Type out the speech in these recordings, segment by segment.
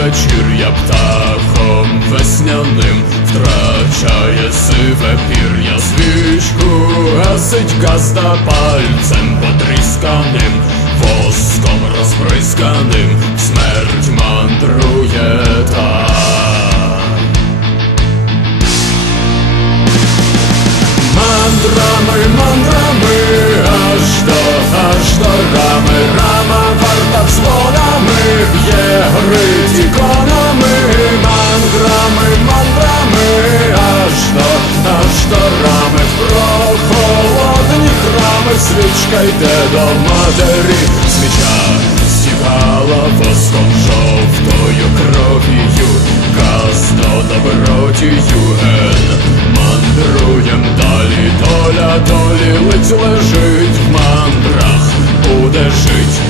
подвір'я птахом весняним втрачає сиве пір'я свічку, гасить газда пальцем потрісканим, воском розбризканим, смерть мандрує там. Свічка йде до матері, свіча стікала воском жовтою кров'ю, казно до добротію ген. Мандруєм далі, доля долі. Ледь лежить в мандрах, буде жить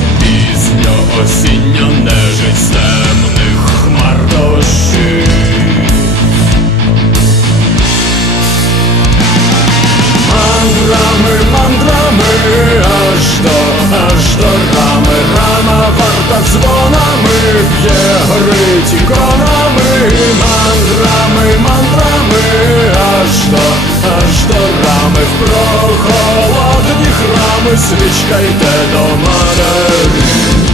аж до, аж до рами, рама варта дзвонами, б'є горить іконами, мандрами, мандрами, аж до, аж до рами, в прохолодні храми, свічка йде до матері.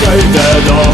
Свічка йде до